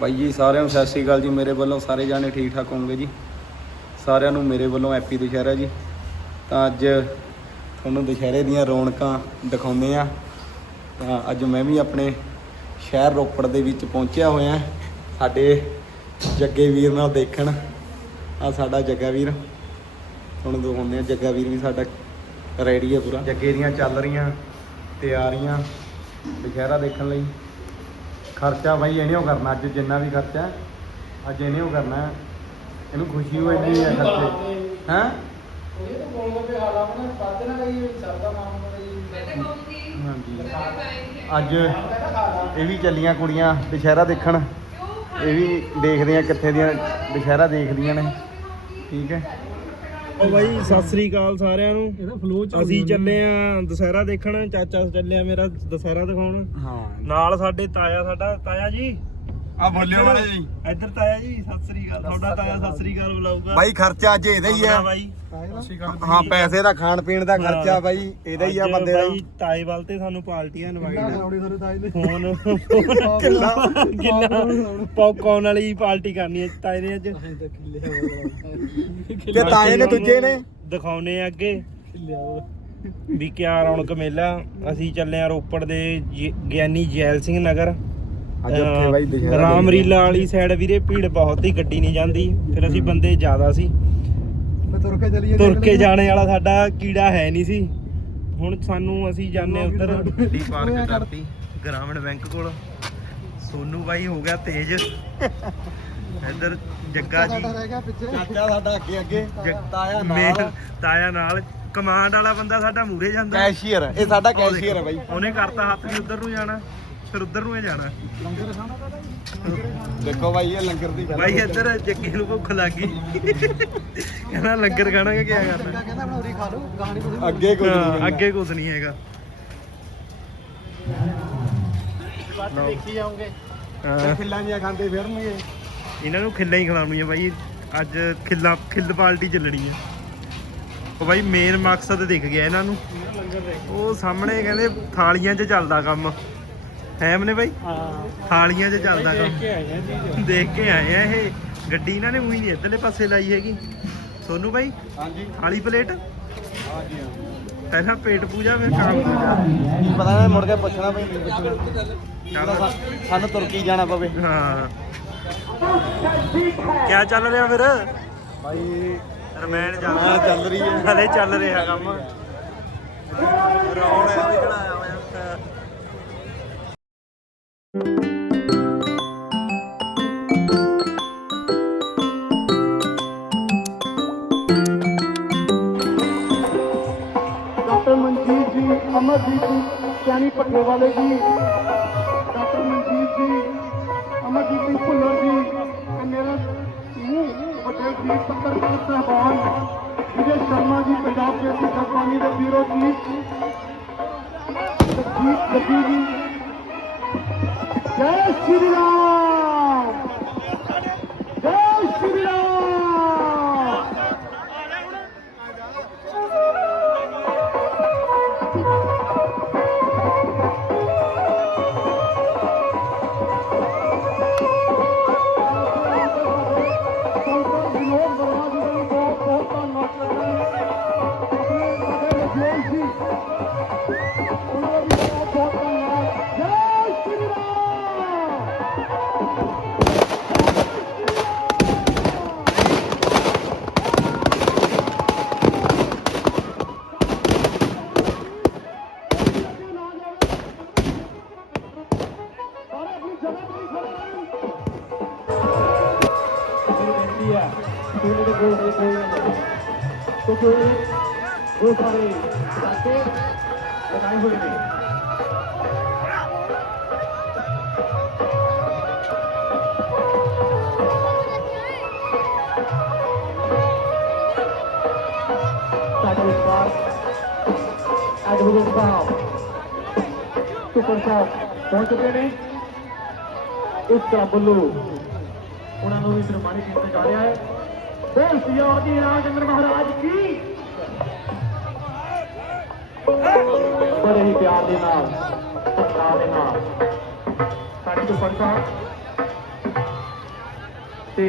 ਬਾਈ ਜੀ, ਸਾਰਿਆਂ ਨੂੰ ਸਤਿ ਸ਼੍ਰੀ ਅਕਾਲ ਜੀ। ਮੇਰੇ ਵੱਲੋਂ ਸਾਰੇ ਜਾਣੇ ਠੀਕ ਠਾਕ ਹੋਣਗੇ ਜੀ? ਸਾਰਿਆਂ ਨੂੰ ਮੇਰੇ ਵੱਲੋਂ ਹੈਪੀ ਦੁਸ਼ਹਿਰਾ ਜੀ। ਤਾਂ ਅੱਜ ਤੁਹਾਨੂੰ ਦੁਸ਼ਹਿਰੇ ਦੀਆਂ ਰੌਣਕਾਂ ਦਿਖਾਉਂਦੇ ਆ ਤਾਂ ਅੱਜ ਮੈਂ ਵੀ ਆਪਣੇ ਸ਼ਹਿਰ ਰੋਪੜ ਦੇ ਵਿੱਚ ਪਹੁੰਚਿਆ ਹੋਇਆ ਸਾਡੇ ਜੱਗੇ ਵੀਰ ਨਾਲ ਦੇਖਣ। ਆ ਸਾਡਾ ਜੱਗਾ ਵੀਰ। ਤੁਹਾਨੂੰ ਦਿਖਾਉਂਦੇ ਆ ਜੱਗਾ ਵੀਰ ਵੀ ਸਾਡਾ ਰੈਡੀ ਹੈ ਪੂਰਾ। ਜੱਗੇ ਦੀਆਂ ਚੱਲ ਰਹੀਆਂ, ਤਿਆਰੀਆਂ ਦੁਸ਼ਹਿਰਾ ਦੇਖਣ ਲਈ। ਖਰਚਾ ਬਾਈ ਇਹਨੇ ਉਹ ਕਰਨਾ ਅੱਜ ਜਿੰਨਾ ਵੀ ਖਰਚਾ ਹੈ, ਅੱਜ ਇਹਨੇ ਉਹ ਕਰਨਾ ਹੈ। ਇਹਨੂੰ ਖੁਸ਼ੀ ਹੋਈ ਨਹੀਂ ਹੈ ਖਰਚੇ ਹੈਂ? ਹਾਂਜੀ। ਅੱਜ ਇਹ ਵੀ ਚੱਲੀਆਂ ਕੁੜੀਆਂ ਦੁਸ਼ਹਿਰਾ ਦੇਖਣ। ਇਹ ਵੀ ਦੇਖਦੇ ਆ ਕਿੱਥੇ ਦੀਆਂ ਦੁਸ਼ਹਿਰਾ ਦੇਖਦੀਆਂ ਨੇ। ਠੀਕ ਹੈ। ਉਹ ਬਾਈ ਸਤਿ ਸ੍ਰੀ ਅਕਾਲ ਸਾਰਿਆਂ ਨੂੰ। ਇਹਦਾ ਫਲੋ ਅਸੀਂ ਚੱਲੇ ਆ ਦੁਸਹਿਰਾ ਦੇਖਣ ਚਾਚਾ ਚੱਲਿਆ ਮੇਰਾ ਦੁਸਹਿਰਾ ਦਿਖਾਉਣ। ਹਾਂ। ਨਾਲ ਸਾਡੇ ਤਾਇਆ ਸਾਡਾ ਤਾਇਆ ਜੀ। ਆ ਬੋਲਿਓ ਮਾੜੇ ਜੀ। ਇੱਧਰ ਤਾਇਆ ਜੀ ਸਤਿ ਸ੍ਰੀ ਅਕਾਲ। ਤੁਹਾਡਾ ਤਾਇਆ ਸਤਿ ਸ੍ਰੀ ਅਕਾਲ ਬੁਲਾਊਗਾ ਬਾਈ ਖਰਚਾ ਅੱਜ ਇਹਦਾ ਹੀ ਆਪਣਾ ਹੈ ਬਾਈ ਹਾਂ ਪੈਸੇ ਦਾ ਖਾਣ ਪੀਣ ਦਾ ਖਰਚਾ। ਬਾਈ ਇਹਦਾ ਹੀ ਆ ਬੰਦੇ ਦਾ। ਬਾਈ ਤਾਏ ਵੱਲ ਤੇ ਸਾਨੂੰ ਪਾਰਟੀਆਂ ਇਨਵਾਈਟ ਫੋਨ ਕਿੱਲਾ ਕਿੰਨਾ ਪੌਪਕਾਰਨ ਵਾਲੀ ਪਾਰਟੀ ਕਰਨੀ ਹੈ ਤਾਏ ਨੇ ਅੱਜ। ਤੇ ਤਾਏ ਨੇ ਦੂਜੇ ਨੇ? ਦਿਖਾਉਨੇ ਆ ਅੱਗੇ। ਵੀ ਕਿਆ ਰੌਣਕ ਮੇਲਾ। ਅਸੀਂ ਚੱਲੇ ਆ ਰੋਪੜ ਦੇ ਗਿਆਨੀ ਜੈਲ ਸਿੰਘ ਨਗਰ। ਅੱਜ ਉੱਥੇ ਬਾਈ ਰਾਮਰੀਲਾ ਵਾਲੀ ਸਾਈਡ ਵੀਰੇ ਭੀੜ ਬਹੁਤ ਹੀ ਗੱਡੀ ਨਹੀਂ ਜਾਂਦੀ। ਫਿਰ ਅਸੀਂ ਬੰਦੇ ਜ਼ਿਆਦਾ ਸੀ। ਮੈਂ ਤੁਰ ਕੇ ਚਲੀਏ ਤੁਰ ਕੇ ਜਾਣੇ ਵਾਲਾ ਸਾਡਾ ਕੀੜਾ ਹੈ ਨਹੀਂ ਸੀ। ਹੁਣ ਸਾਨੂੰ ਅਸੀਂ ਜਾਣੇ ਉੱਧਰ। ਗੱਡੀ ਪਾਰਕ ਕਰਤੀ ਗ੍ਰਾਮੀਣ ਬੈਂਕ ਕੋਲ। ਸੋਨੂ ਬਾਈ ਹੋ ਗਿਆ ਤੇਜ਼। ਇੱਧਰ ਜੱਗਾ ਜੀ। ਚਾਚਾ ਸਾਡਾ ਅੱਗੇ ਅੱਗੇ। ਤਾਇਆ ਨਾਲ। ਤਾਇਆ ਨਾਲ। ਕਮਾਂਡ ਵਾਲਾ ਬੰਦਾ ਸਾਡਾ ਮੂਰੇ ਜਾਂਦਾ। ਕੈਸ਼ੀਅਰ। ਇਹ ਸਾਡਾ ਕੈਸ਼ੀਅਰ ਹੈ ਬਾਈ। ਉਹਨੇ ਕਰਤਾ ਹੱਥ ਵੀ ਉਧਰ ਨੂੰ ਜਾਣਾ। ਫਿਰ ਉਧਰ ਨੂੰ ਹੀ ਜਾਣਾ। ਲੰਗਰ ਖਾਣਾ ਦੇਖੋ ਬਾਈ ਇਹ ਲੰਗਰ ਦੀ ਗੱਲ ਬਾਈ ਇੱਧਰ ਜੱਗੀ ਨੂੰ ਭੁੱਖ ਲੱਗ ਗਈ। ਕਹਿੰਦਾ ਲੰਗਰ ਖਾਣਾ ਕਿ ਚੰਗਾ ਕਰਨਾ ਕਹਿੰਦਾ ਆਪਣਾ ਉਰੀ ਖਾ ਲਓ। ਗਾਣੀ ਅੱਗੇ ਕੁਝ ਨਹੀਂ ਅੱਗੇ ਕੁਝ ਨਹੀਂ ਹੈਗਾ। ਦੇਖੀ ਜਾਓਗੇ। ਹਾਂ, ਖਿੱਲਾਂ ਜੀਆਂ ਖਾਂਦੇ ਫਿਰਨਗੇ। ਇਹਨਾਂ ਨੂੰ ਖਿੱਲਾਂ ਹੀ ਖਿਲਾਉਣੀ ਹੈ ਬਾਈ। ਅੱਜ ਖਿੱਲਾ ਖਿੱਲ ਪਾਲਟੀ ਚੱਲਣੀ ਹੈ ਉਹ ਬਾਈ ਮੇਨ ਮਕਸਦ ਦਿਖ ਗਿਆ ਇਹਨਾਂ ਨੂੰ। ਉਹ ਸਾਹਮਣੇ ਕਹਿੰਦੇ ਥਾਲੀਆਂ 'ਚ ਚੱਲਦਾ ਕੰਮ। ਹੈ ਮਨੇ ਬਾਈ? ਹਾਂ। ਥਾਲੀਆਂ 'ਚ ਚੱਲਦਾ ਕੰਮ। ਕੇ ਆਏ ਆ ਜੀ। ਦੇਖ ਕੇ ਆਏ ਆ ਇਹ। ਗੱਡੀ ਇਹਨਾਂ ਨੇ ਉਹੀ ਨਹੀਂ ਇੱਧਰਲੇ ਪਾਸੇ ਲਾਈ ਹੈਗੀ। ਸੋਨੂ ਬਾਈ? ਹਾਂਜੀ। ਥਾਲੀ ਪਲੇਟ? ਹਾਂਜੀ ਪਹਿਲਾਂ ਪੇਟ ਪੂਜਾ ਫਿਰ ਕਾਮ ਪੂਜਾ। ਪਤਾ ਨਾ ਮੁੜ ਕੇ ਪੁੱਛਣਾ ਪਈ ਸਾ- ਸਾਨੂੰ ਤੁਰਕੀ ਜਾਣਾ ਪਵੇ। ਹਾਂ। ਕਿਆ ਚੱਲ ਰਿਹਾ ਫਿਰ? ਬਾਈ ਰਮੈਨ ਹਾਂ ਚੱਲ ਚੱਲ ਰਹੀ ਹੈ। ਹਲੇ ਚੱਲ ਰਿਹਾ ਕੰਮ। ਰੌਣ ਖੜਾਇਆ ਹੋਇਆ। ਅਮਰਜੀਤ ਸਿਆਣੀ ਪੱਠੇ ਵਾਲੇ ਜੀ, ਡਾਕਟਰ ਮਨਜੀਤ ਜੀ ਅਮਰਜੀਤ ਸਿੰਘ ਭੁੱਲਰ ਜੀ, ਤੇ ਮੇਰਾ ਮੂੰਹ ਵੱਡੇ ਜੀ ਪੱਤਰਕਾਰ ਸਾਹਿਬਾਨ, ਵਿਜੇ ਸ਼ਰਮਾ ਜੀ, ਪੰਜਾਬ ਦੇ ਸਿੱਖਾਨੀ ਦੇ ਬਿਊਰੋ ਚੀਫ ਜਗਜੀਤ ਜੀ। ਜੈ ਸ਼੍ਰੀ ਰਾਮ। ਰਹਿਣ ਬੇਨਤੀ ਹੈ ਕਿ ਮੇਰੇ ਕੋਲ ਦੇ ਕੋਈ ਕਿਉਂਕਿ ਉਹ ਸਾਰੇ ਸਾਕੇ ਲਗਾਏ ਹੋਏ ਨੇ ਸਾਡੇ ਵਿਸ਼ਵਾਸ ਐਡਵੋਕੇਟ ਸਾਹਿਬ ਸੁਪਰ ਸਾਹਿਬ ਪਹੁੰਚ ਉਹਨਾਂ ਨੂੰ ਵੀ ਸਨਮਾਨਿਤ ਕੀਤਾ ਜਾ ਰਿਹਾ ਹੈ ਬੋਲ ਸਿਆ ਜੀ ਰਾਜਿੰਦਰ ਮਹਾਰਾਜ ਕੀ ਬੜੇ ਹੀ ਪਿਆਰ ਦੇ ਨਾਲ ਸਤਿਕਾਰ ਦੇ ਨਾਲ ਸਾਡੇ ਤੋਂ ਪੜਤਾ ਤੇ